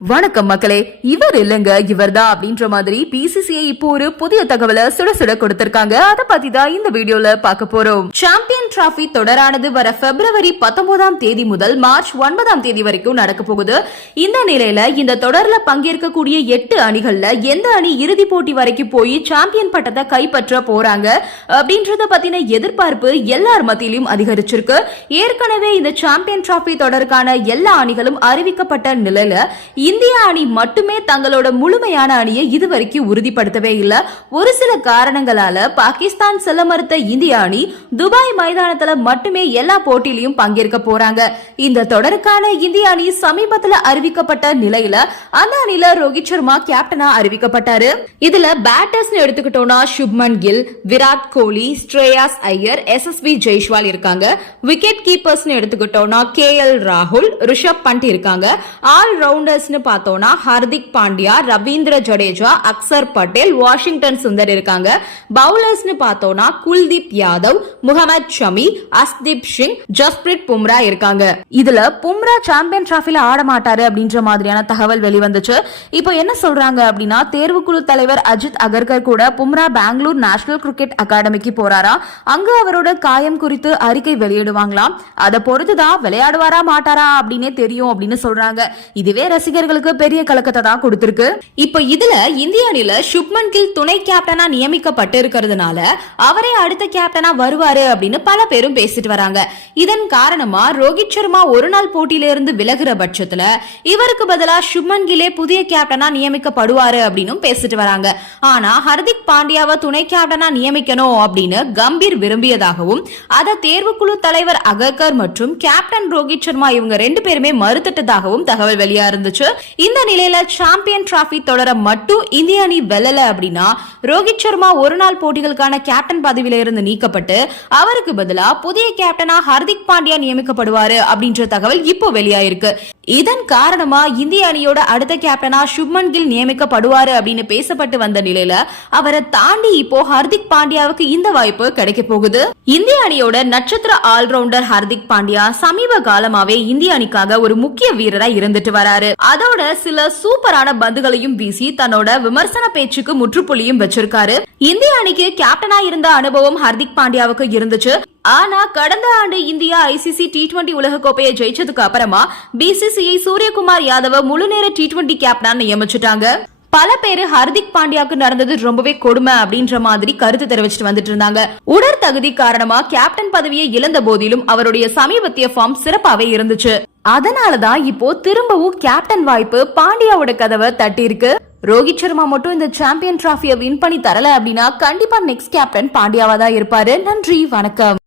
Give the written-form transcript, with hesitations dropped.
வணக்கம் மக்களே, இவர் இல்லங்க இவர்தான் அப்படின்ற மாதிரி பிசிசிஐ இப்போ ஒரு புதிய தகவலை சுட கொடுத்திருக்காங்க. அதை பத்தி தான் இந்த வீடியோல பார்க்க போறோம். சாம்பியன் டிராபி தொடரானது வர பிப்ரவரி 19ஆம் தேதி முதல் மார்ச் 9ஆம் தேதி வரைக்கும் நடக்க போகுது. இந்த நிலையில இந்த தொடர்ல பங்கேற்கக்கூடிய 8 அணிகள்ல எந்த அணி இறுதி போட்டி வரைக்கும் போய் சாம்பியன் பட்டத்தை கைப்பற்ற போறாங்க அப்படின்றத பத்தின எதிர்பார்ப்பு எல்லார் மத்தியிலும் அதிகரிச்சிருக்கு. ஏற்கனவே இந்த சாம்பியன் டிராபி தொடருக்கான எல்லா அணிகளும் அறிவிக்கப்பட்ட நிலையில இந்திய அணி மட்டுமே தங்களோட முழுமையான அணியை இதுவரைக்கும் உறுதிப்படுத்தவே இல்ல. ஒரு சில காரணங்களால பாகிஸ்தான் செல்ல மறுத்த இந்திய அணி துபாய் மைதானத்துல மட்டுமே எல்லா போட்டியிலையும் பங்கேற்க போறாங்க. இந்த தொடருக்கான இந்திய அணி சமீபத்துல அறிவிக்கப்பட்ட நிலையில அந்த அணில ரோஹித் சர்மா கேப்டனா அறிவிக்கப்பட்டாரு. இதுல பேட்டர்ஸ் எடுத்துக்கிட்டோம்னா சுப்மன் கில், விராட் கோலி, ஸ்ரேயாஸ் ஐயர், SSV ஜெய்ஸ்வால் இருக்காங்க. விக்கெட் கீப்பர்ஸ் எடுத்துக்கிட்டோம்னா KL ராகுல், ரிஷப் பண்ட் இருக்காங்க. ஆல் ரவுண்டர்ஸ் பார்த்தோம்னா ஹார்திக் பாண்டியா, ரவீந்திர ஜடேஜா, அக்சர் பட்டேல், வாஷிங்டன் சுந்தர் இருக்காங்க. பவுலர்ஸ் பார்த்தோம்னா குல்தீப் யாதவ், முகமது ஷமி, அஸ்தீப் சிங், ஜஸ்பிரிட் பும்ரா இருக்காங்க. இதுல பும்ரா சாம்பியன் டிராபில ஆட மாட்டாரு அப்படின்ற மாதிரியான தகவல் வெளிவந்துச்சு. இப்போ என்ன சொல்றாங்க அப்படின்னா, தேர்வுக்குழு தலைவர் அஜித் அகர்கர் கூட பும்ரா பெங்களூர் நேஷனல் கிரிக்கெட் அகாடமிக்கு போறாரா, அங்க அவரோட காயம் குறித்து அறிக்கை வெளியிடுவாங்களாம். அதை பொறுத்துதான் விளையாடுவாரா மாட்டாரா அப்படின்னே தெரியும் அப்படின்னு சொல்றாங்க. இதுவே ரசிகர்களுக்கு பெரிய கலக்கத்தை தான் கொடுத்திருக்கு. இப்ப இதுல இந்திய அணில சுப்மன் கில் துணை கேப்டனா நியமிக்கப்பட்டு இருக்கிறதுனால அவரே அடுத்த கேப்டனா வருவாரு அப்படின்னு பல பேரும் பேசிட்டு வராங்க. இதன் காரணமா ரோஹித் சர்மா ஒரு நாள் போட்டியில இருந்து விலகுற பட்சத்துல இவருக்கு பதிலா சுப்மன் கிலே புதிய கேப்டனா நியமிக்கப்படுவாரு அப்படின்னு பேசிட்டு வராங்க. ஆனா ஹர்திக் பாண்டியாவை துணை கேப்டனா நியமிக்கணும் அப்படின்னு கம்பீர் விரும்பியதாகவும் அதை தேர்வுக்குழு தலைவர் அகர்கர் மற்றும் கேப்டன் ரோஹித் சர்மா இவங்க 2 பேருமே மறுத்துட்டதாகவும் தகவல் வெளியா இருந்துச்சு. இந்த நிலையில சாம்பியன் டிராபி தொடர மட்டும் இந்திய அணி வெல்லல அப்படின்னா ரோஹித் சர்மா ஒரு நாள் போட்டிகளுக்கான கேப்டன் பதவியில இருந்து நீக்கப்பட்டு அவருக்கு பதிலா புதிய கேப்டனா ஹார்திக் பாண்டியா நியமிக்கப்படுவாரு அப்படின்ற தகவல் இப்போ வெளியாயிருக்கு. இதன் காரணமா இந்திய அணியோட அடுத்த கேப்டனா சுப்மன் கில் நியமிக்கப்படுவாரு அப்படின்னு பேசப்பட்டு வந்த நிலையில அவரை தாண்டி இப்போ ஹார்திக் பாண்டியாவுக்கு இந்த வாய்ப்பு கிடைக்க போகுது. இந்திய அணியோட நட்சத்திர ஆல்ரவுண்டர் ஹார்திக் பாண்டியா சமீப காலமாவே இந்திய அணிக்காக ஒரு முக்கிய வீரரா இருந்துட்டு வராரு. அதோட சில சூப்பரான பந்துகளையும் வீசி தன்னோட விமர்சன பேச்சுக்கு முற்றுப்புள்ளியும் வச்சிருக்காரு. இந்திய அணிக்கு கேப்டனா இருந்த அனுபவம் ஹார்திக் பாண்டியாவுக்கு இருந்துச்சு. ஆனா கடந்த ஆண்டு இந்தியா ICC T20 உலகக்கோப்பையை ஜெயிச்சதுக்கு அப்புறமா BCCI சூரியகுமார் யாதவ முழுநேர T20 கேப்டனா நியமிச்சுட்டாங்க. பல பேரு ஹார்திக் பாண்டியாக்கு நடந்தது ரொம்பவே கொடுமை அப்படின்ற மாதிரி கருத்து தெரிவிச்சுட்டு வந்துட்டு இருந்தாங்க. உடற்தகுதி காரணமா கேப்டன் பதவியை இழந்த போதிலும் அவருடைய சமீபத்திய ஃபார்ம் சிறப்பாவே இருந்துச்சு. அதனாலதான் இப்போ திரும்பவும் கேப்டன் வாய்ப்பு பாண்டியாவோட கதவை தட்டி இருக்கு. ரோஹித் சர்மா மட்டும் இந்த சாம்பியன் டிராபியை வின் பண்ணி தரல அப்படின்னா கண்டிப்பா நெக்ஸ்ட் கேப்டன் பாண்டியாவா தான் இருப்பாரு. நன்றி, வணக்கம்.